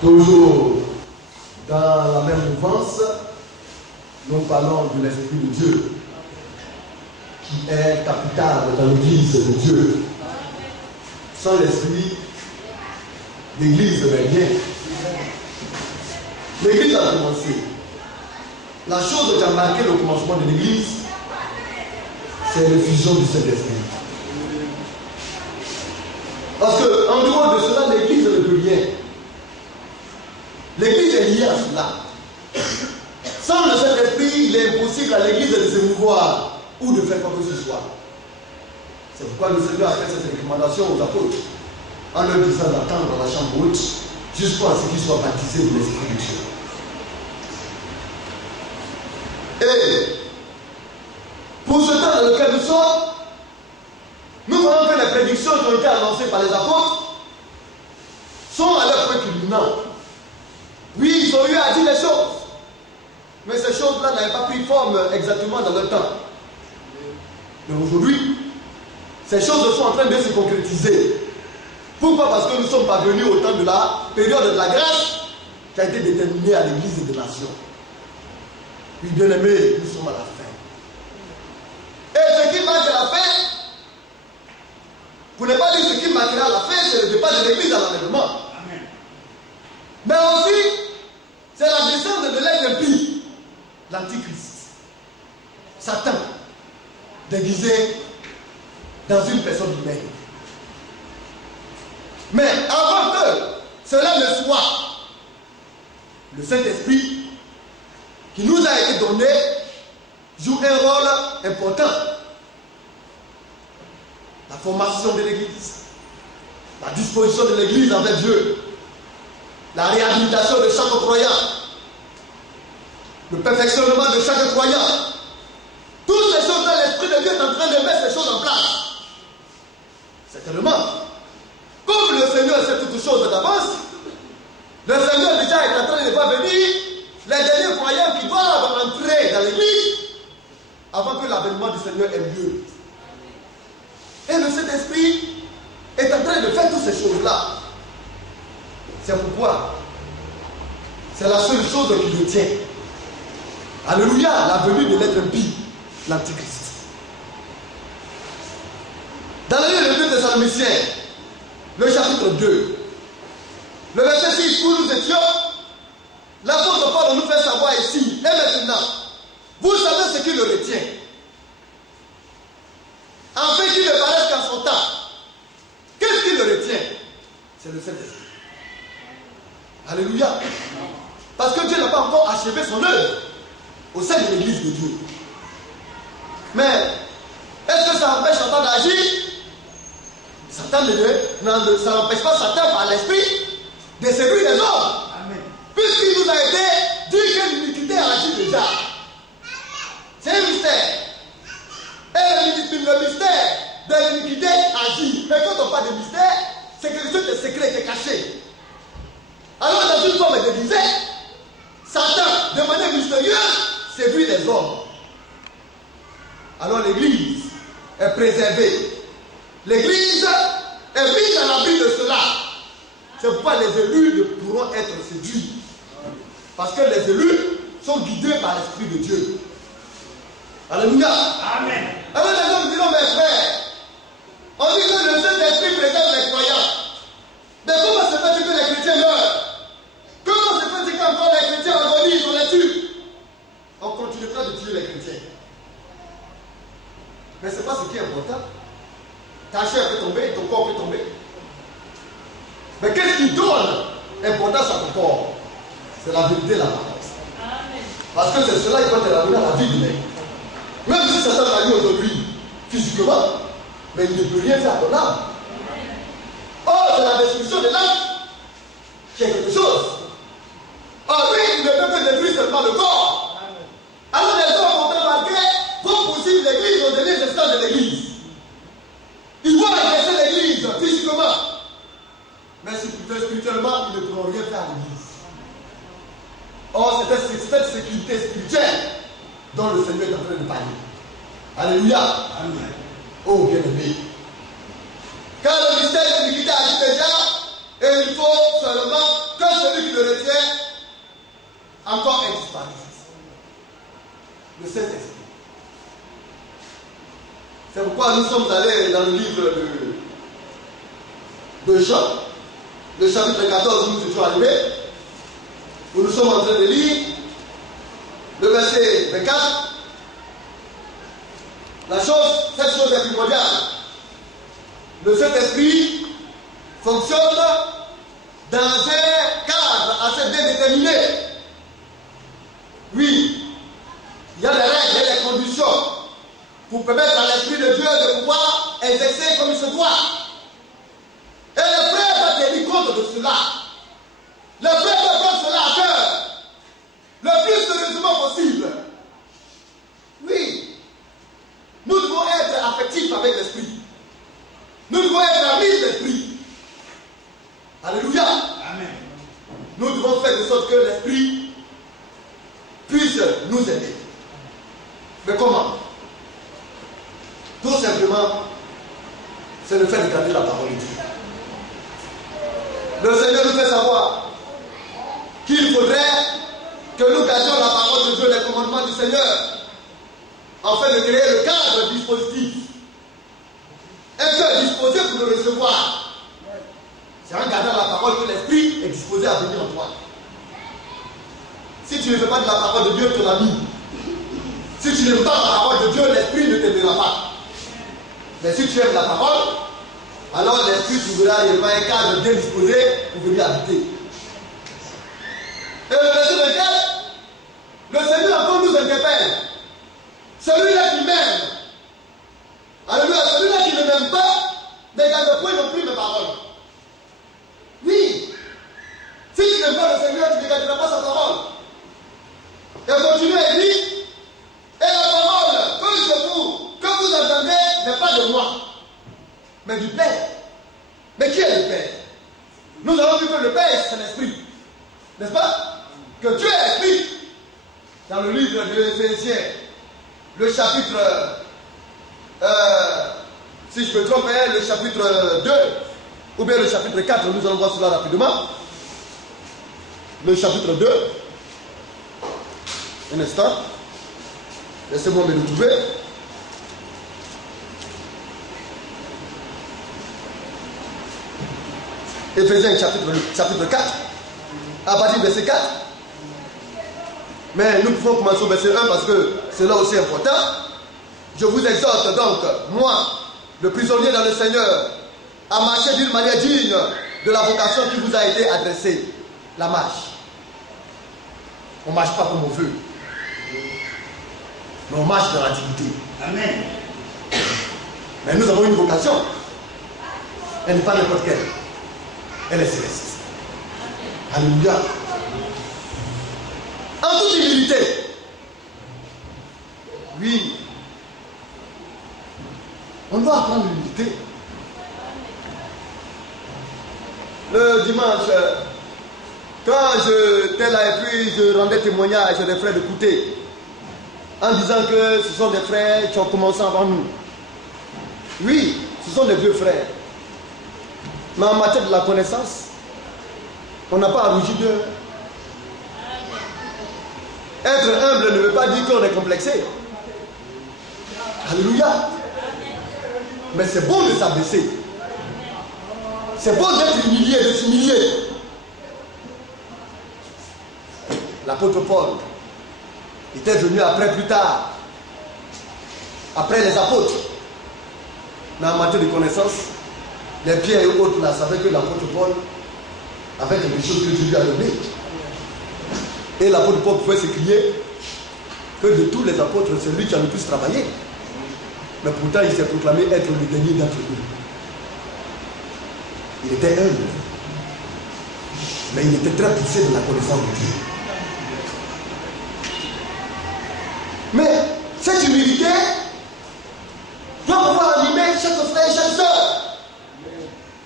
Toujours dans la même mouvance, nous parlons de l'Esprit de Dieu, qui est capital dans l'Église de Dieu. Sans l'Esprit, l'Église ne va rien. L'Église a commencé. La chose qui a marqué le commencement de l'Église, c'est l'effusion du Saint-Esprit. Parce qu'en dehors de cela, l'Église ne peut rien. L'Église est liée à cela. Sans le Saint-Esprit, il est impossible à l'Église de se mouvoir ou de faire quoi que ce soit. C'est pourquoi le Seigneur a fait cette recommandation aux apôtres en leur disant d'attendre dans la chambre haute jusqu'à ce qu'ils soient baptisés de l'Esprit de Dieu. Et pour ce temps dans lequel nous sommes, nous voyons que les prédictions qui ont été annoncées par les apôtres sont à leur point culminant. Oui, ils ont eu à dire des choses, mais ces choses-là n'avaient pas pris forme exactement dans leur temps. Mais aujourd'hui, ces choses sont en train de se concrétiser. Pourquoi? Parce que nous sommes parvenus au temps de la période de la grâce qui a été déterminée à l'Église des nations. Oui, bien aimés, nous sommes à la fin. Et ce qui marque la fin, pour ne pas dire ce qui marquera la fin, c'est le départ de l'Église à l'enlèvement. Mais aussi, c'est la descente de l'être impie, l'Antichrist. Satan, déguisé dans une personne humaine. Mais avant que cela ne soit, le Saint-Esprit qui nous a été donné joue un rôle important. La formation de l'Église, la disposition de l'Église envers Dieu, la réhabilitation de chaque croyant, le perfectionnement de chaque croyant. Toutes ces choses-là, l'Esprit de Dieu est en train de mettre ces choses en place. Certainement, comme le Seigneur sait toutes choses d'avance, le Seigneur déjà est en train de voir venir les derniers croyants qui doivent entrer dans l'Église avant que l'avènement du Seigneur ait lieu. Et le Saint-Esprit est en train de faire toutes ces choses-là. C'est pourquoi c'est la seule chose qui le tient. Alléluia, la venue de l'être impie, l'Antichrist. Dans le livre de 2 Thessaloniciens, le chapitre 2, le verset 6, où nous étions, l'apôtre Paul nous fait savoir ici, et maintenant, vous savez ce qui le retient. Afin qu'il ne paraisse qu'à son temps. Qu'est-ce qui le retient? C'est le Saint-Esprit. Alléluia. Parce que Dieu n'a pas encore achevé son œuvre au sein de l'Église de Dieu. Mais, est-ce que ça empêche Satan d'agir? Satan ça n'empêche pas Satan par l'Esprit de séduire les hommes. Puisqu'il nous a été dit que l'iniquité agit déjà. C'est un mystère. Et le mystère de l'iniquité agit. Mais quand on parle de mystère, c'est quelque chose de secret, de caché. Alors dans une forme déguisée, Satan, de manière mystérieuse, séduit les hommes. Alors l'Église est préservée. L'Église est mise à l'abri de cela. C'est pourquoi les élus ne pourront être séduits. Parce que les élus sont guidés par l'Esprit de Dieu. Alléluia. Amen. Alors les hommes diront, mes frères, on dit que le Saint-Esprit préserve les croyants. Mais comment se fait-il que les chrétiens meurent? Comment se fait-il qu'encore les chrétiens agonisent, on les tue? On continuera de tuer les chrétiens. Mais ce n'est pas ce qui est important. Ta chair peut tomber, ton corps peut tomber. Mais qu'est-ce qui donne importance à ton corps? C'est la vérité, la parole. Parce que c'est cela qui va te ramener à la vie humaine. Même si Satan l'a dit aujourd'hui, physiquement, mais il ne peut rien faire à ton âme. Or, c'est la destruction de l'âme qui est quelque chose. Or, lui, il ne peut que détruire seulement le corps. Alors, les hommes vont embarquer, vont poursuivre l'église au dernier instant de l'église. Ils vont agresser l'église physiquement. Mais spirituellement, ils ne pourront rien faire à l'église. Or, c'est cette sécurité spirituelle dont le Seigneur est en train de parler. Alléluia. Amen. Oh, bien-aimé. Car le mystère de l'iniquité agit déjà, et il faut seulement que celui L'Église le retient encore disparu. Le Saint-Esprit. C'est pourquoi nous sommes allés dans le livre de Jean, le chapitre 14 où nous étions arrivés, où nous sommes en train de lire le verset 24. Cette chose est primordiale. Le Saint-Esprit fonctionne dans un cadre assez bien déterminé. Oui, il y a des règles et des conditions pour permettre à l'Esprit de Dieu de pouvoir exercer comme il se doit. Et le frère doit tenir compte de cela. Le frère doit prendre cela à cœur, le plus sérieusement possible. Oui. Nous devons être affectifs avec l'Esprit. Nous devons être amis de l'Esprit. Alléluia. Amen. Nous devons faire de sorte que l'Esprit puisse nous aider. Mais comment? Tout simplement, c'est le fait de garder la parole de Dieu. Le Seigneur nous fait savoir qu'il faudrait que nous gardions la parole de Dieu, les commandements du Seigneur, afin de créer le cadre dispositif. Un cœur disposé pour le recevoir. C'est en gardant la parole que l'Esprit est disposé à venir en toi. Si tu ne fais pas de la parole de Dieu ton ami, si tu n'aimes pas la parole de Dieu, l'Esprit ne t'aimera pas. Mais si tu aimes la parole, alors l'Esprit trouvera un cadre bien disposé pour venir habiter. Et le verset 24, le Seigneur encore nous interpelle. Celui-là qui m'aime, alléluia, celui-là qui ne m'aime pas, ne garde point non plus mes paroles. Oui, si tu n'aimes pas le Seigneur, tu ne garderas pas sa parole. Et continue à dire, et la parole que vous entendez n'est pas de moi, mais du Père. Mais qui est le Père? Nous avons vu que le Père, c'est l'Esprit. N'est-ce pas? Que Dieu est Esprit. Dans le livre de Éphésiens, le chapitre, si je me trompe, le chapitre 2, ou bien le chapitre 4, nous allons voir cela rapidement. Le chapitre 2, un instant, laissez-moi me le trouver. Éphésiens chapitre 4, à partir du verset 4. Mais nous pouvons commencer au verset 1 parce que c'est là aussi important. Je vous exhorte donc, moi, le prisonnier dans le Seigneur, à marcher d'une manière digne de la vocation qui vous a été adressée. La marche. On ne marche pas comme on veut. Mais on marche dans la dignité. Amen. Mais nous avons une vocation. Elle n'est pas n'importe quelle. Elle est céleste. Alléluia. En toute humilité. Oui. On doit apprendre l'humilité. Le dimanche, quand j'étais là et puis je rendais témoignage des frères de Kouté, en disant que ce sont des frères qui ont commencé avant nous. Oui, ce sont des vieux frères. Mais en matière de la connaissance, on n'a pas à rougir d'eux. Être humble ne veut pas dire qu'on est complexé. Alléluia. Mais c'est bon de s'abaisser. C'est bon d'être humilié, de s'humilier. L'apôtre Paul était venu après, plus tard, après les apôtres. Mais en matière de connaissance, les Pierre et autres là savaient que l'apôtre Paul avait quelque chose que Dieu lui a donné. Et l'apôtre Paul pouvait s'écrier que de tous les apôtres, c'est lui qui a le plus travaillé. Mais pourtant, il s'est proclamé être le dernier d'entre eux. Il était humble. Mais il était très poussé de la connaissance de Dieu. Mais cette humilité doit pouvoir animer chaque frère et chaque soeur.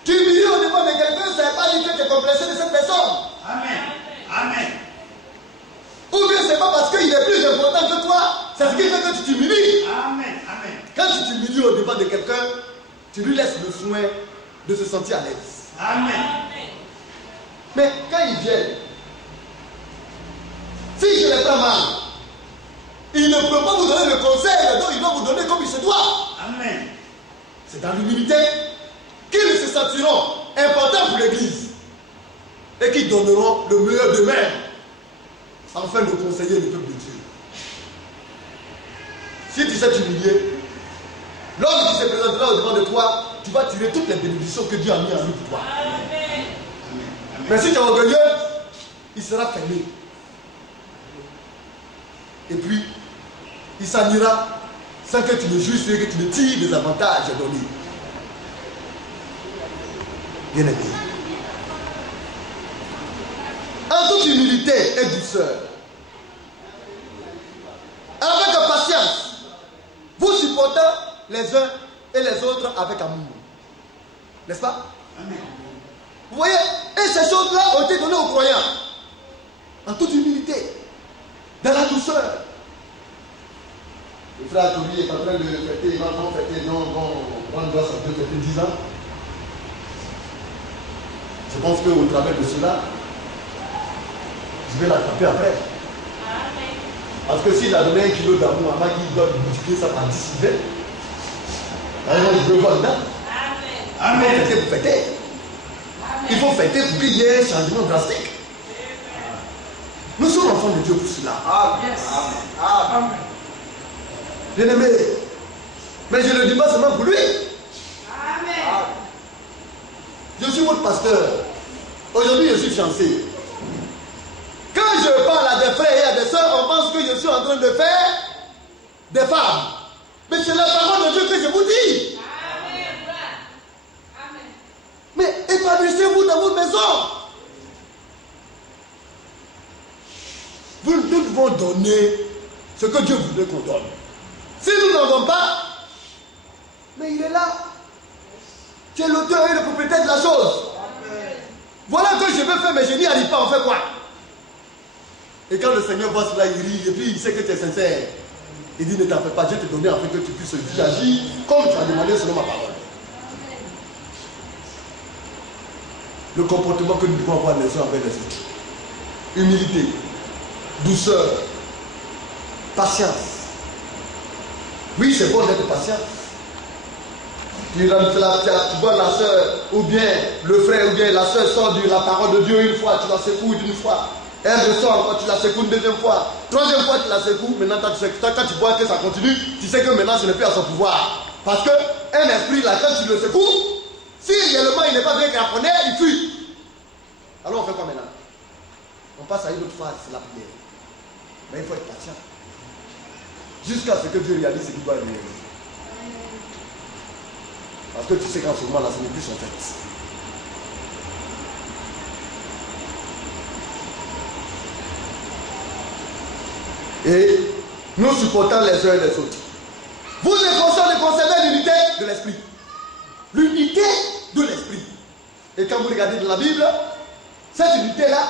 Tu humilies au devant de quelqu'un, ça ne veut pas dire que tu es complexé de cette personne. Amen. Amen. Ou bien c'est pas parce qu'il est plus important que toi, c'est ce qui fait que tu t'humilies. Amen. Amen. Quand tu t'humilies au devant de quelqu'un, tu lui laisses le soin de se sentir à l'aise. Amen. Mais quand ils viennent, a mal, il ne peut pas vous donner le conseil, donc il doit vous donner comme il se doit. Amen. C'est dans l'humilité qu'ils se sentiront importants pour l'Église et qu'ils donneront le meilleur d'eux-mêmes afin de conseiller le peuple de Dieu. Si tu sais t'humilier, l'homme qui se présentera au devant de toi, tu vas tirer toutes les bénédictions que Dieu a mis en lui pour toi. Amen. Mais si tu es orgueilleux, il sera fermé. Et puis, il s'en ira sans que tu le juges et que tu le tires des avantages donnés. Bien aimé. En toute humilité et douceur, avec patience, vous supportez les uns et les autres avec amour. N'est-ce pas? Amen. Vous voyez? Et ces choses-là ont été données aux croyants. En toute humilité. Dans la douceur. Le frère Tobi est en train de fêter, il va fêter, non, on doit s'en fêter 10 ans. Je pense qu'au travers de cela, je vais l'attraper après. Amen. Parce que s'il a donné 1 kilo d'amour avant qu'il doit multiplier ça par 10, alors je veux voir dedans. Amen. Il faut fêter pour fêter. Il faut fêter pour qu'il y ait un changement drastique. Nous sommes enfants de Dieu pour cela. Amen. Amen. Bien aimé. Mais je ne le dis pas seulement pour lui. Amen. Je suis votre pasteur. Aujourd'hui, je suis fiancé. Quand je parle à des frères et à des soeurs, on pense que je suis en train de faire des femmes. Mais c'est la parole de Dieu que je vous dis. Amen. Amen. Mais épanouissez-vous dans votre maison. Nous devons donner ce que Dieu voudrait qu'on donne. Si nous n'en donnons pas, mais il est là. Tu es l'auteur et le propriétaire de la chose. Amen. Voilà que je veux faire, mais je n'y arrive pas, on fait quoi? Et quand le Seigneur voit cela, il rit, et puis il sait que tu es sincère. Il dit, ne t'en fais pas, Dieu te donné afin que tu puisses agir comme tu as demandé selon ma parole. Le comportement que nous devons avoir les uns avec les autres. Humilité, douceur, patience. Oui, c'est bon d'être patient. Tu vois la soeur, ou bien le frère, ou bien la soeur sort de la parole de Dieu une fois, tu la secoues une fois. Elle ressort encore, tu la secoues une deuxième fois. Troisième fois, tu la secoues. Maintenant, quand tu vois que ça continue, tu sais que maintenant, ce n'est plus à son pouvoir. Parce qu'un esprit, là, quand tu le secoues, si réellement il n'est pas bien cramponné, il fuit. Alors, on fait quoi maintenant? On passe à une autre phase, c'est la prière. Mais il faut être patient. Jusqu'à ce que Dieu réalise ce qu'il doit réaliser. Parce que tu sais qu'en ce moment-là, ce n'est plus son fait. Et nous supportons les uns et les autres. Vous efforcez de conserver l'unité de l'esprit. L'unité de l'esprit. Et quand vous regardez dans la Bible, cette unité-là,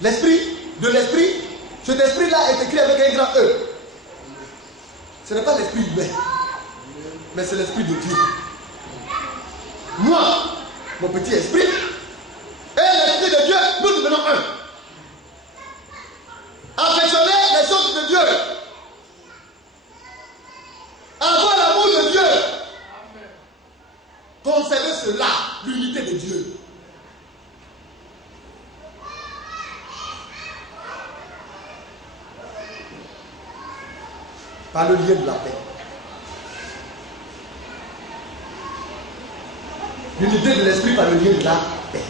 l'esprit de l'esprit, cet esprit-là est écrit avec un grand E. Ce n'est pas l'esprit humain, mais c'est l'esprit de Dieu. Moi, mon petit esprit, et l'esprit de Dieu, nous devenons un. Affectionner les choses de Dieu. Avoir l'amour de Dieu. Conserver cela, l'unité de Dieu. Par le lien de la paix. L'unité de l'esprit par le lien de la paix.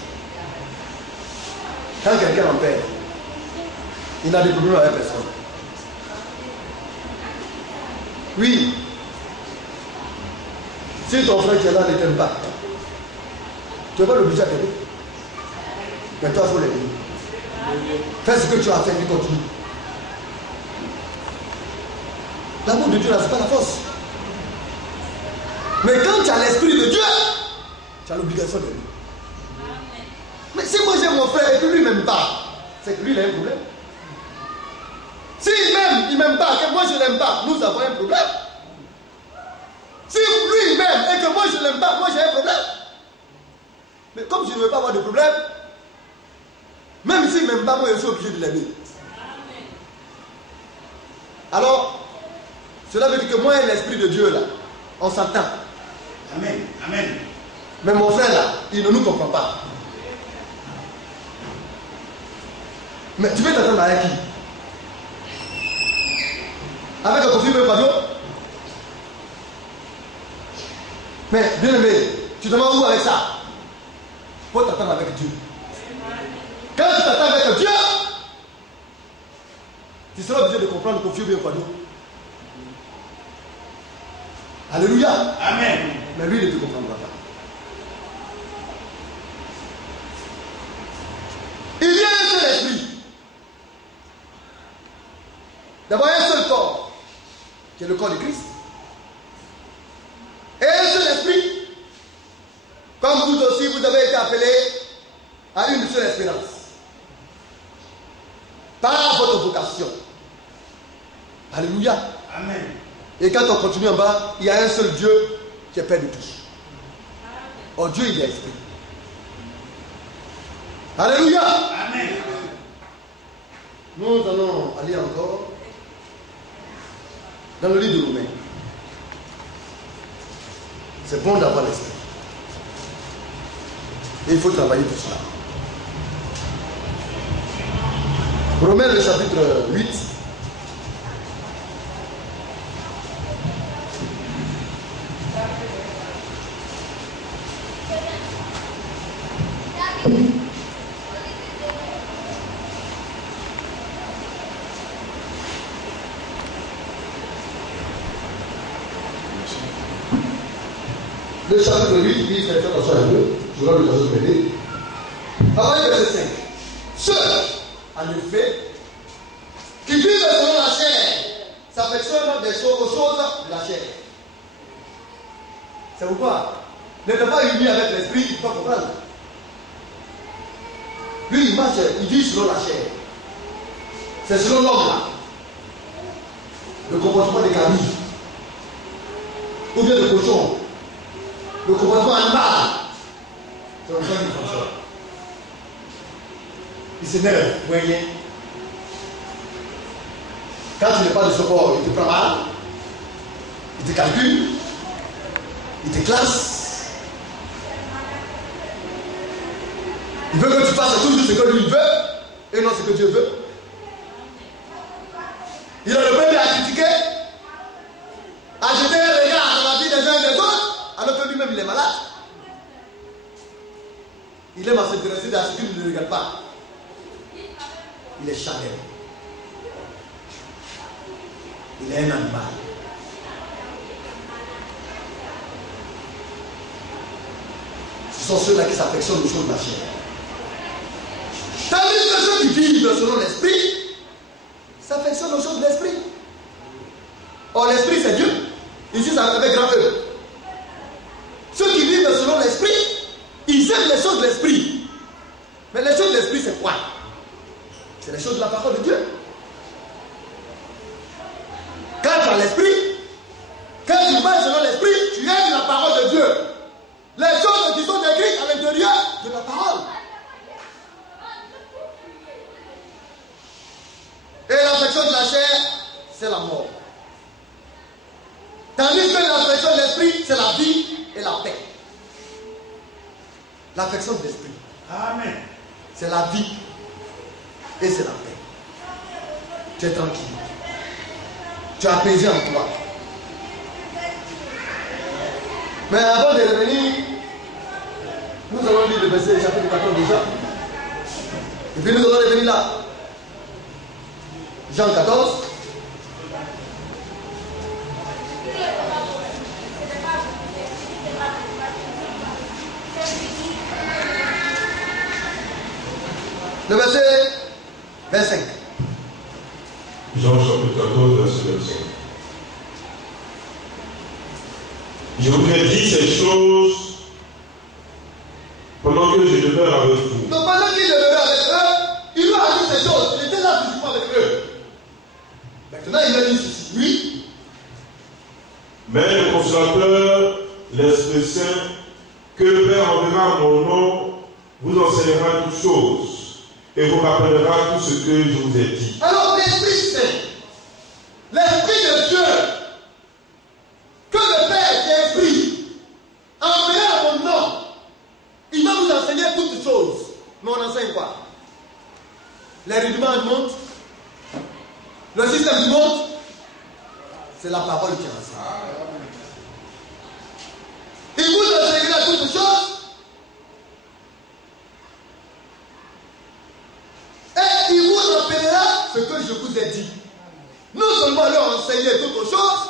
Quand quelqu'un en paix, il n'a des problèmes avec personne. Oui. Si ton frère qui est là ne t'aime pas, tu n'es pas l'obligé à t'aimer. Mais toi, il faut l'aimer. Fais ce que tu as fait, puis continue. L'amour de Dieu, là, ce n'est pas la force. Mais quand tu as l'esprit de Dieu, tu as l'obligation d'aimer. Mais si moi j'aime mon frère et que lui ne m'aime pas, c'est que lui il a un problème. S'il m'aime, il ne m'aime pas, que moi je ne l'aime pas, nous avons un problème. Si lui il m'aime et que moi je ne l'aime pas, moi j'ai un problème. Mais comme je ne veux pas avoir de problème, même si m'aime pas, moi je suis obligé de l'aimer. Alors, cela veut dire que moi et l'Esprit de Dieu là, on s'entend. Amen. Amen. Mais mon frère là, il ne nous comprend pas. Mais tu veux t'attendre avec qui? Avec un conflit même. Mais bien aimé, tu te demandes où avec ça? Faut t'attendre avec Dieu. Quand tu t'attends avec Dieu, tu seras obligé de comprendre le conflit bien quoi. Alléluia. Amen. Mais lui, il ne te comprendra pas. Il y a un seul esprit. D'abord, un seul corps, qui est le corps de Christ. Et un seul esprit. Comme vous aussi, vous avez été appelés à une seule espérance. Par votre vocation. Alléluia. Amen. Et quand on continue en bas, il y a un seul Dieu qui est Père de tous. Oh, Dieu, il est esprit. Alléluia. Amen. Nous allons aller encore dans le livre de Romains. C'est bon d'avoir l'esprit. Et il faut travailler pour cela. Romains, le chapitre 8. Le chapitre 8 dit, faites attention à Dieu, je vais le verset de m'aider. Avant le verset 5. Ceux, en effet, qui vivent selon la chair, s'affectionnent des choses, aux choses de la chair. C'est pourquoi n'êtes pas unis avec l'esprit, il ne faut pas comprendre. Lui, il marche, il vit selon la chair. C'est selon l'homme là. Le comportement des carilles. Ou bien le cochon. Le comportement animal. C'est comme ça qu'il fonctionne. Il s'énerve, vous voyez. Quand tu n'es pas de support, il te prend mal. Il te calcule. Il te classe. Il veut que tu fasses toujours ce que lui veut et non ce que Dieu veut. Il a le premier à critiquer, à jeter un regard dans la vie des uns et des autres, alors que lui-même il est malade. Il aime à s'intéresser à ce qu'il ne regarde pas. Il est charnel. Il est un animal. Ce sont ceux-là qui s'affectionnent aux choses de la chair. Tandis que ceux qui vivent selon l'esprit s'affectionnent aux choses de l'esprit. Or, l'esprit, c'est Dieu. Ici, c'est avec grand E. Ceux qui vivent selon l'esprit, ils aiment les choses de l'esprit. Mais les choses de l'esprit, c'est quoi? C'est les choses de la parole de Dieu. Quand tu as l'esprit, quand tu marches selon l'esprit, tu aimes la parole de Dieu. Les choses qui sont écrites à l'intérieur de la parole. Et l'affection de la chair, c'est la mort. Tandis que l'affection de l'esprit, c'est la vie et la paix. L'affection de l'esprit. Amen. C'est la vie et c'est la paix. Tu es tranquille. Tu es apaisé en toi. Mais avant de revenir, nous allons lire le verset chapitre 14 déjà. Et puis nous allons revenir là. Jean 14. Le verset 25. Jean chapitre 14, verset 25. Je vous ai dit ces choses pendant que je demeure avec vous. Donc pendant qu'il demeurait avec eux, il lui a dit ces choses. Il était là physiquement avec eux. Maintenant il a dit ceci. Oui. Mais le consolateur, l'Esprit Saint, que le Père enverra en mon nom, vous enseignera toutes choses et vous rappellera tout ce que je vous ai dit. Alors l'Esprit Saint, l'Esprit de Dieu, que le Père qui est Esprit, enverra à mon nom, il va vous enseigner toutes choses. Mais on enseigne quoi? Les rudiments du monde, le système du monde, c'est la parole qui enseigne. Il vous enseignera toutes choses. Et il vous rappellera ce que je vous ai dit. Non seulement leur enseigner toutes choses,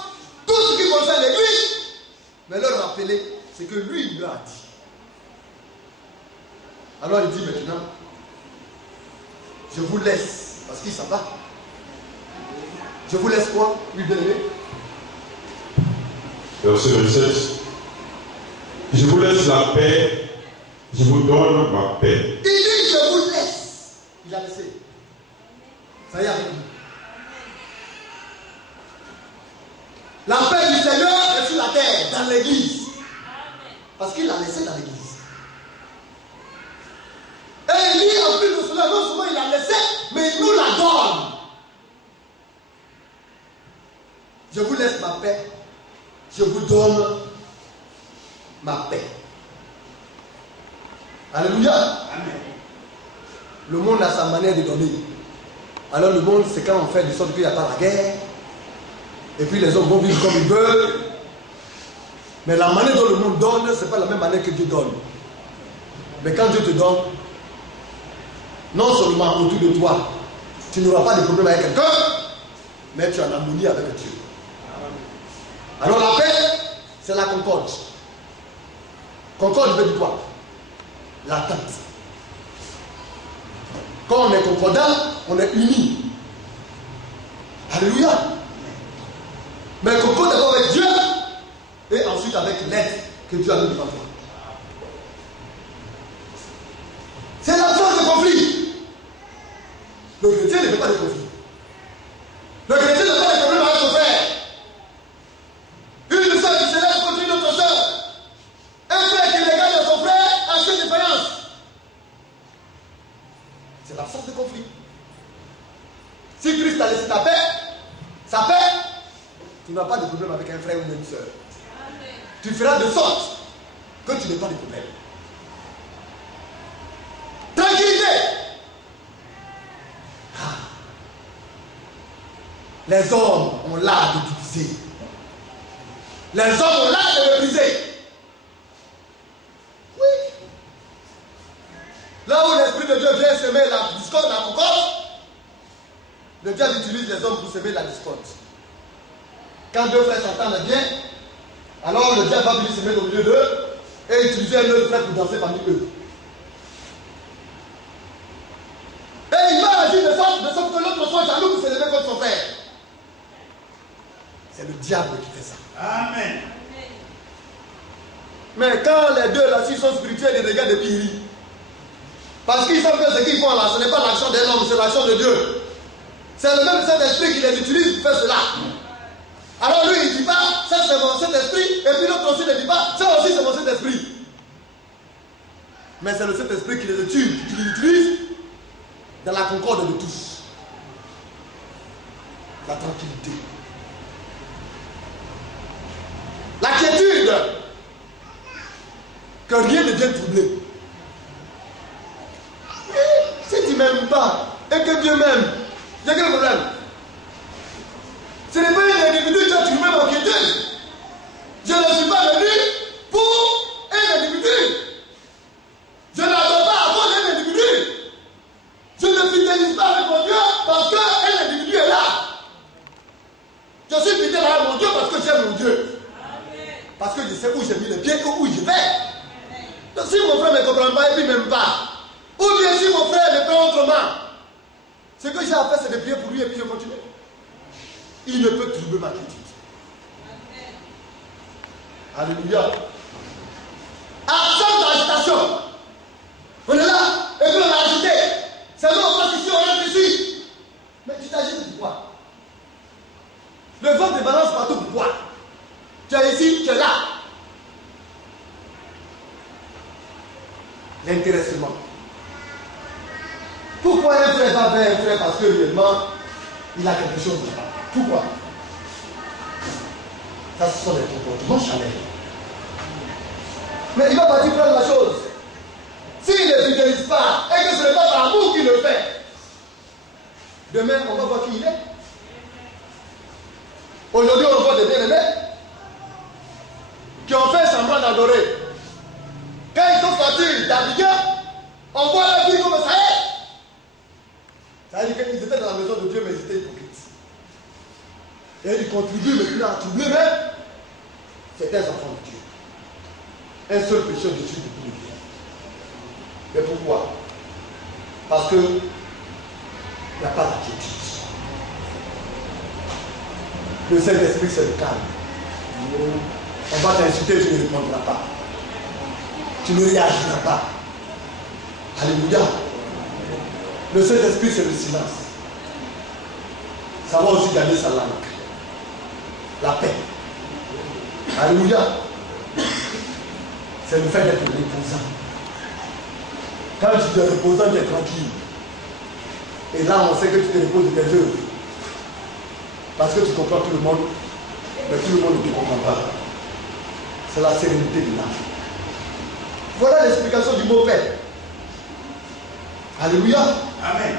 tout ce qui concerne l'Église, mais leur rappeler ce que lui il leur a dit. Alors il dit maintenant, je vous laisse, parce qu'il s'en va. Je vous laisse quoi, lui donner? Verset 27. Je vous laisse la paix, je vous donne ma paix. Il dit je vous laisse. Il a laissé. Ça y est avec nous. La paix du Seigneur est sur la terre, dans l'église. Parce qu'il l'a laissé dans l'église. Et il dit en plus de cela, non seulement il l'a laissé, mais il nous la donne. Je vous laisse ma paix. Je vous donne ma paix. Alléluia. Amen. Le monde a sa manière de donner. Alors le monde, c'est quand on fait de sorte qu'il n'y a pas la guerre. Et puis les hommes vont vivre comme ils veulent. Mais la manière dont le monde donne, ce n'est pas la même manière que Dieu donne. Mais quand Dieu te donne, non seulement autour de toi, tu n'auras pas de problème avec quelqu'un, mais tu es en harmonie avec Dieu. Alors la paix, c'est la concorde. Concorde veut dire quoi? L'attente. Quand on est concordant, on est unis. Alléluia. Mais concorde d'abord avec Dieu et ensuite avec l'aide que Dieu a mis devant toi. C'est l'absence de conflit. Le chrétien ne fait pas de conflit. Le chrétien n'a pas de problème avec son frère. Une sœur qui s'élève contre une autre sœur. Un frère qui est légal de son frère a cette défaillance. C'est l'absence de conflit. Si Christ a laissé ta paix, sa paix, tu n'as pas de problème avec un frère ou une sœur. Tu feras de sorte que tu n'aies pas de problème. Tranquillité. Les hommes ont l'art de diviser. Les hommes ont l'art de mépriser. Oui. Là où l'Esprit de Dieu vient semer la discorde, la concorde, le diable utilise les hommes pour semer la discorde. Quand deux frères s'entendent bien, alors le diable va venir se mettre au milieu d'eux et utiliser un autre frère pour danser parmi eux. Et il va agir de sorte que l'autre soit jaloux pour se lever contre son frère. C'est le diable qui fait ça. Amen. Mais quand les deux là, s'ils sont spirituels, ils regardent et puis ils rient. Parce qu'ils savent que ce qu'ils font là, ce n'est pas l'action d'un homme, c'est l'action de Dieu. C'est le même Saint-Esprit qui les utilise pour faire cela. Alors lui, il ne dit pas, ça c'est mon Saint-Esprit, et puis l'autre aussi ne dit pas, ça aussi c'est mon Saint-Esprit. Mais c'est le Saint-Esprit qui les utilise dans la concorde de tous. La tranquillité. La quiétude. Que rien ne vienne troubler. Si tu ne m'aimes pas et que Dieu m'aime, il y a quel problème? Ce n'est pas un individu que tu m'aimes en quiétude. Je ne suis pas venu pour un individu. Je n'adore pas à cause d'un individu. Je ne fidélise pas avec mon Dieu parce qu'un individu est là. Je suis fidèle avec mon Dieu parce que j'aime mon Dieu. Parce que je sais où j'ai mis les pieds et où je vais. Donc si mon frère ne comprend pas et puis ne m'aime pas, ou bien si mon frère me prend autrement, ce que j'ai à faire c'est de prier pour lui et puis je continue. Il ne peut troubler ma quiétude. Alléluia. Absence d'agitation. On est là et puis on a agité. C'est nous on passe ici, on réfléchit. Mais tu t'agites pourquoi? Le vent te balance partout pourquoi? Tu es ici, tu es là. L'intéressement. Pourquoi un frère va vers un frère parce que réellement, il a quelque chose là-bas? Pourquoi? Ça, ce sont des comportements charnels. Mais il va pas dire prendre la chose. S'il ne fidélise pas et que ce n'est pas par amour qu'il le fait, demain, on va voir qui il est. Aujourd'hui, on voit des bien-aimés qui ont fait semblant d'adorer. Quand ils sont sortis d'Abidjan, on voit la vie comme ça est. Ça veut dire qu'ils étaient dans la maison de Dieu, mais ils étaient hypocrites. Et ils contribuent maintenant à troubler même certains enfants de Dieu. Un seul péché de Dieu de tous les bien. Mais pourquoi? Parce que il n'y a pas d'inquiétude. Le Saint-Esprit, c'est le calme. On va t'insulter, tu ne répondras pas. Tu ne réagiras pas. Alléluia. Le Saint-Esprit, c'est le silence. Ça va aussi garder sa langue. La paix. Alléluia. C'est le fait d'être reposant. Quand tu te reposes, tu es tranquille. Et là, on sait que tu te reposes de tes œuvres. Parce que tu comprends tout le monde, mais tout le monde ne te comprend pas. C'est la sérénité de l'âme. Voilà l'explication du mot paix. Alléluia. Amen.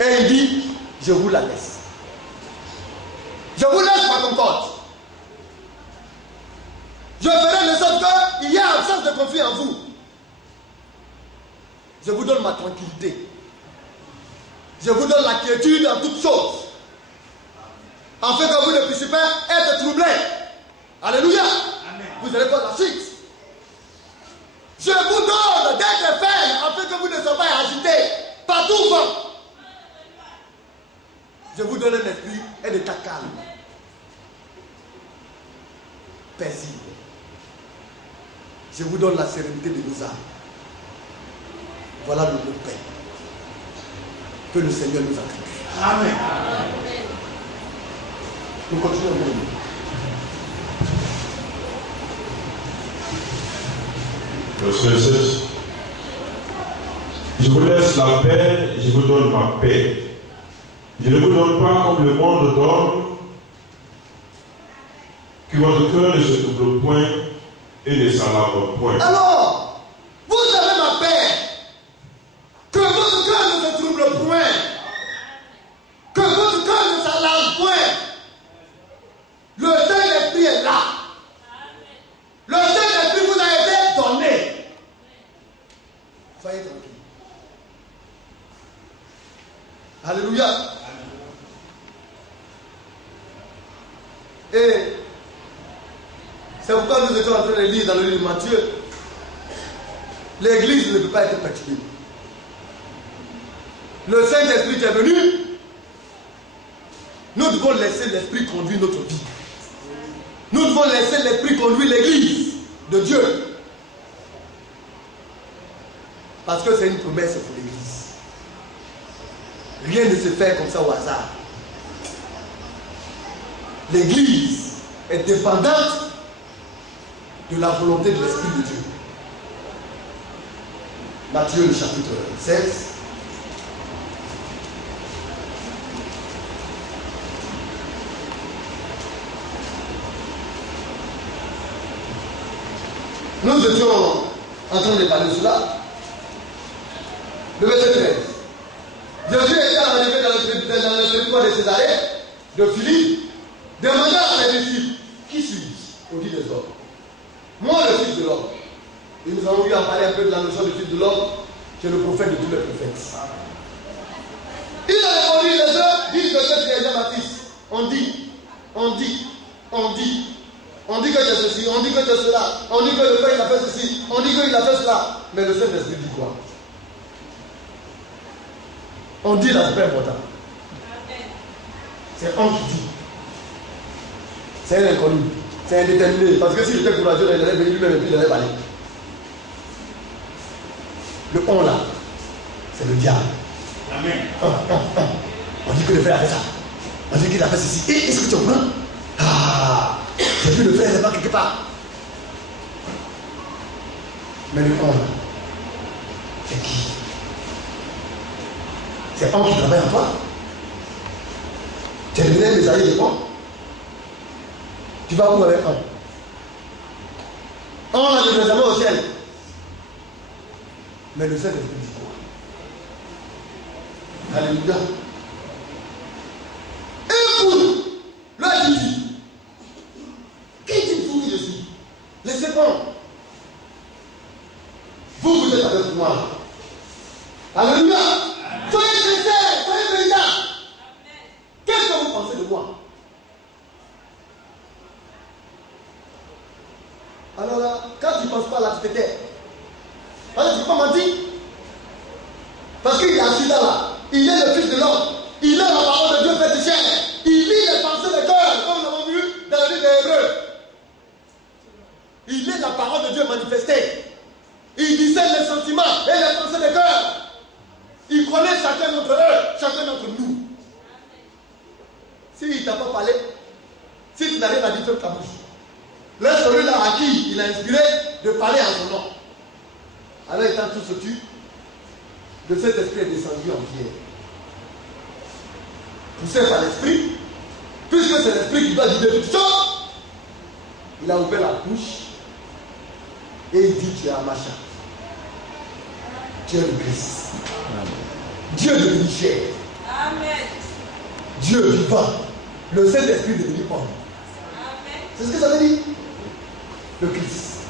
Et il dit, je vous la laisse. Je vous laisse ma concorde. Je ferai de sorte qu'il y ait absence de conflit en vous. Je vous donne ma tranquillité. Je vous donne la quiétude en toutes choses. Afin que vous ne puissiez pas être troublés. Alléluia. Amen. Vous allez voir la suite. Je vous donne d'être ferme afin que vous ne soyez pas agités par tout vent. Je vous donne un esprit et de état calme. Paisible. Je vous donne la sérénité de nos âmes. Voilà le mot paix que le Seigneur nous attribue. Amen. Nous continuons. Verset 16. Je vous laisse la paix, je vous donne ma paix. Je ne vous donne pas comme le monde donne, que votre cœur ne se trouble point et ne s'alarme point. Alors, vous avez ma paix. Que votre cœur ne se trouble point. Que votre cœur ne s'alarme point. Le Saint-Esprit est là. Le Saint-Esprit vous a été donné. Soyez tranquille. Alléluia. Et c'est pourquoi nous étions en train de lire dans le livre de Matthieu. L'église ne peut pas être perturbée. Le Saint-Esprit est venu. Nous devons laisser l'Esprit conduire notre vie. Nous devons laisser l'Esprit conduire l'église de Dieu. Parce que c'est une promesse pour l'église. Rien ne se fait comme ça au hasard. L'église est dépendante de la volonté de l'Esprit de Dieu. Matthieu, le chapitre 16. Nous étions en train de parler de cela. Le verset 13. Jésus était arrivé dans le territoire de Césarée, de Philippe, demanda à ses disciples, qui suis-je au dit des hommes? Moi, le Fils de l'homme. Et nous avons eu à parler un peu de la notion du Fils de l'homme, qui est le prophète de tous les prophètes. Il a répondu, les uns disent que c'est Jean-Baptiste. On dit que c'est ceci, on dit que c'est cela, on dit que le Père il a fait ceci, on dit qu'il a fait cela. Mais le Saint-Esprit dit quoi? On dit là, c'est pas important. C'est on qui dit. C'est un inconnu. C'est indéterminé. Parce que s'il était courageux, il allait venir lui-même et puis il allait parler. Le on là, c'est le diable. Amen. On dit que le frère a fait ça. On dit qu'il a fait ceci. Et est-ce que tu comprends? Ah, j'ai vu le frère là-bas quelque part. Mais le on là, c'est qui? C'est un qui travaille en toi. Tu es devenu un messager de quoi? Tu vas où avec un? On a des examens au ciel. Mais le Saint-Esprit dit quoi? Alléluia. Et vous, là il dit, qui dites-vous que je suis? Laissez prendre. Vous êtes avec moi. Alléluia. Soyez sincères, soyez véritables. Qu'est-ce que vous pensez de moi? Alors là, quand tu ne penses pas là, tu te tais. Parce que tu ne peux pas mentir. Parce qu'il est assis là. Il est le Fils de l'homme. Il a la parole de Dieu faite chair. Il lit les pensées des cœurs, comme nous l'avons vu dans le livre des Hébreux. Il est la parole de Dieu manifestée. Il discerne les sentiments et les pensées des cœurs. Il connaît chacun d'entre eux, chacun d'entre nous. S'il ne t'a pas parlé, si tu n'as rien à dire, ferme ta bouche. Laisse celui-là à qui il a inspiré de parler en son nom. Alors étant tout ce tu, de cet esprit est descendu en pierre. Poussé par l'esprit, puisque c'est l'esprit qui doit dire toutes choses, il a ouvert la bouche et il dit tu es un machin. Tu es le Christ. Dieu devenu chair. Amen. Dieu vivant. Le Saint-Esprit devenu homme. C'est ce que ça veut dire. Le Christ.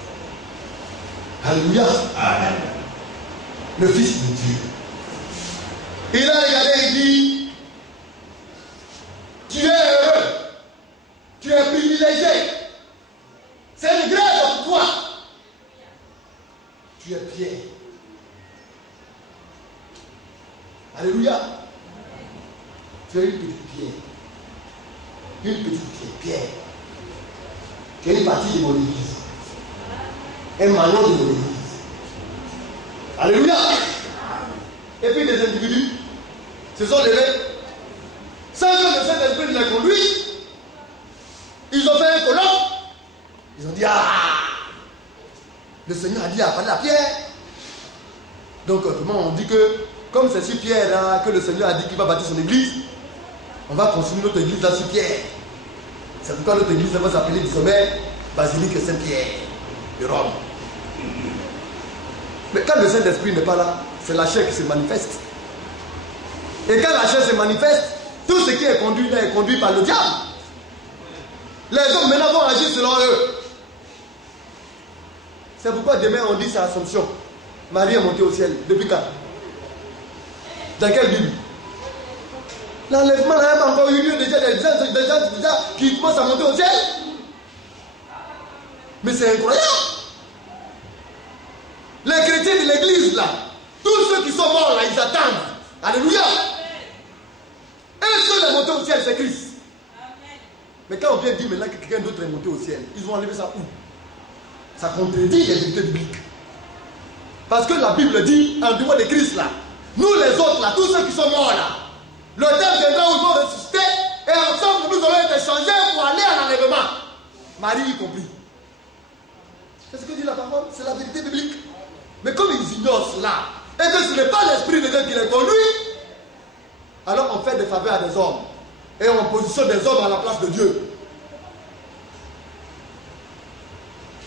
Alléluia. Amen. Le Fils de Dieu. Il a regardé et dit, tu es heureux. Tu es privilégié. C'est une grâce pour toi. Tu es Pierre. Alléluia. Tu es une petite pierre. Une petite pierre. Tu es une partie de mon église. Un maillon de mon église. Alléluia. Et puis des individus se sont levés sans que le Saint-Esprit ne les conduise. Ils ont fait un colloque. Ils ont dit, ah, le Seigneur a dit à parler à Pierre. Donc comment on dit que comme c'est sur Pierre là, que le Seigneur a dit qu'il va bâtir son église, on va construire notre église là sur Pierre. C'est pourquoi notre église va s'appeler désormais Basilique Saint-Pierre de Rome. Mais quand le Saint-Esprit n'est pas là, c'est la chair qui se manifeste. Et quand la chair se manifeste, tout ce qui est conduit là est conduit par le diable. Les hommes maintenant vont agir selon eux. C'est pourquoi demain on dit c'est Assomption. Marie est montée au ciel. Depuis quand? Dans quelle Bible? L'enlèvement n'a pas encore eu lieu, déjà des gens qui commencent à monter au ciel. Mais c'est incroyable. Les chrétiens de l'église là, tous ceux qui sont morts là, ils attendent. Alléluia. Un seul est monté au ciel, c'est Christ. Mais quand on vient dire maintenant que quelqu'un d'autre est monté au ciel, ils ont enlevé ça où? Ça contredit les vérités bibliques. Parce que la Bible dit, en dehors de Christ là, nous les autres là, tous ceux qui sont morts là, le temps viendra où ils vont ressusciter et ensemble nous allons être échangés pour aller à l'enlèvement. Marie y compris. C'est ce que dit la parole, c'est la vérité biblique. Mais comme ils ignorent cela, et que ce n'est pas l'Esprit de Dieu qui les conduit, alors on fait des faveurs à des hommes. Et on positionne des hommes à la place de Dieu.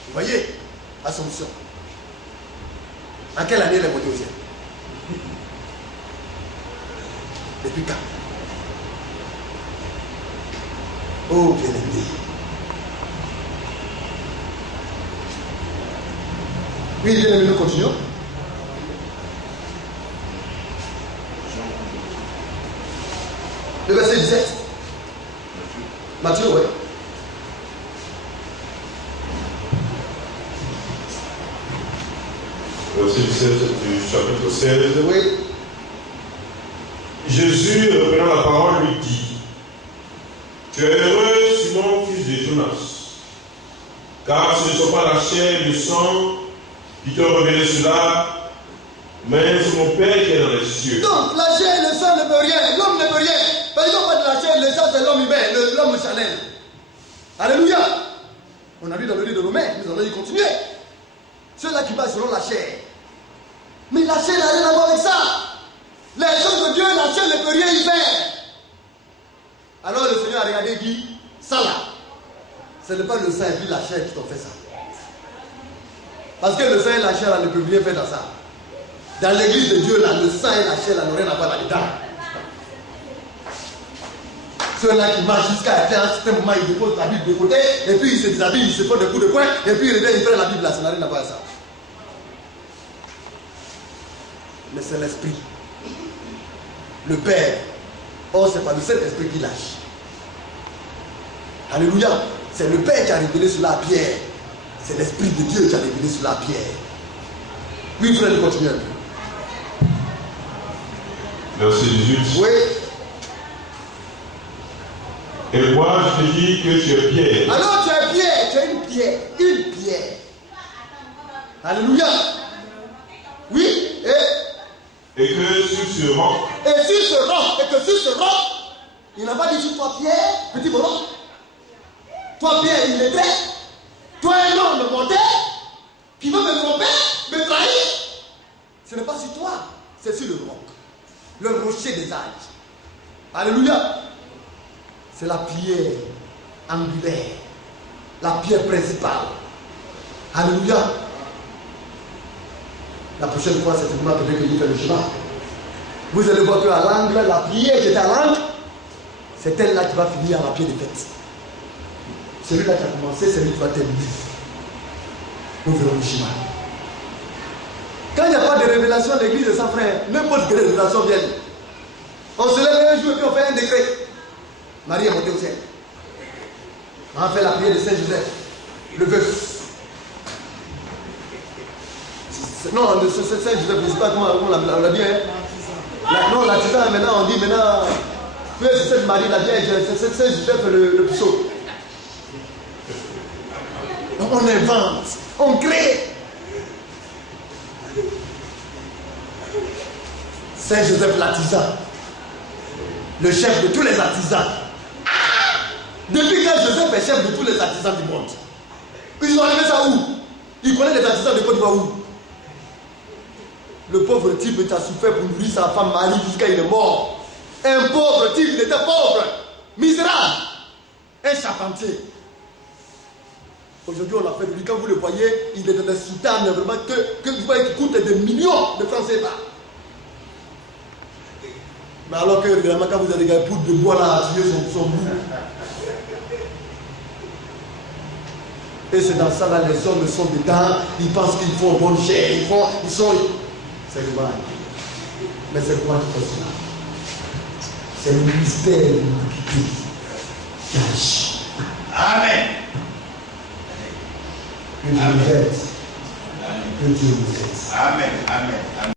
Vous voyez, Assomption. En quelle année elle est montée au ciel? Depuis quand? Oh, bien aimé. Oui, bien aimé, nous continuons. Le verset 17. Matthieu, oui. Verset 17 du chapitre 16. Oui. Jésus, reprenant la parole, lui dit, tu es heureux, Simon, fils de Jonas, car ce ne sont pas la chair et le sang qui t'ont révélé cela, mais c'est mon Père qui est dans les cieux. Donc, la chair et le sang ne peut rien, l'homme ne peut rien. Parce qu'on parle de la chair et le sang, c'est l'homme humain, l'homme charnel. Alléluia. On a vu dans le livre de Romains, nous allons y continuer. Ceux-là qui passent selon la chair. Mais la chair n'a rien à voir avec ça. Les choses de Dieu, la ne peut rien y faire. Alors le Seigneur a regardé et dit, ça là, ce n'est pas le sang et puis la chair qui t'ont fait ça. Parce que le sang et la chair là, ne peuvent rien faire dans ça. Dans l'église de Dieu là, le sang et la chair là n'ont rien à voir là-dedans. Ceux-là qui marchent jusqu'à un certain moment, ils déposent la Bible de côté, et puis ils se déshabillent, ils se font des coups de poing, et puis ils reviennent, ils prennent la Bible là, ça n'a rien à voir avec ça. Mais c'est l'esprit. Le Père. Or, c'est pas le seul esprit qui lâche. Alléluia. C'est le Père qui a révélé sur la pierre. C'est l'Esprit de Dieu qui a révélé sur la pierre. Oui, frère, nous continuons un peu. Verset 18. Oui. Et moi, je te dis que tu es pierre. Alors, tu es pierre. Tu es une pierre. Une pierre. Alléluia. Oui. Et que sur ce roc. Et sur ce roc. Et que sur ce roc. Il n'a pas dit sur toi, pierre, petit bonhomme. Toi, pierre, il était. Toi, un homme mortel qui veut me tromper, me trahir. Ce n'est pas sur toi, c'est sur le roc. Le rocher des âges. Alléluia. C'est la pierre angulaire. La pierre principale. Alléluia. La prochaine fois, c'est moi que je fais le chemin. Vous allez voir qu'à l'angle, la pierre qui était à l'angle, c'est elle là qui va finir à la pierre de fête. Celui-là qui a commencé, c'est lui qui va terminer. Nous verrons le chemin. Quand il n'y a pas de révélation de l'église de Saint Frère, n'importe quelle révélation vienne. On se lève un jour et puis on fait un décret. Marie est montée au ciel. On a fait la prière de Saint Joseph. Le veuf. Non, Saint Joseph, je ne sais pas comment on l'a dit. Hein? Non, la tisane, maintenant, on dit maintenant. C'est cette Marie, la Vierge, c'est Saint Joseph le psaume. On invente, on crée. Saint Joseph l'artisan, le chef de tous les artisans. Depuis que Joseph est chef de tous les artisans du monde, ils ont enlevé ça où? Il connaît les artisans de Côte d'Ivoire où? Le pauvre type a souffert pour nourrir sa femme Marie jusqu'à il est mort. Un pauvre type, il était pauvre, misérable, un charpentier. Aujourd'hui, on l'a fait de lui. Quand vous le voyez, il est dans des soutanes vraiment que vous voyez qui coûtent des millions de francs CFA. Mais alors que vraiment, quand vous avez des poudres de bois là à tuer son bout. Et c'est dans ça là, les hommes sont dedans, ils pensent qu'ils font bonne chair, ils sont. C'est le mal. Mais c'est quoi qui fait cela? C'est le mystère de l'iniquité qui agit. Amen. Que Dieu vous aide. Que Dieu vous aide. Amen. Amen. Amen.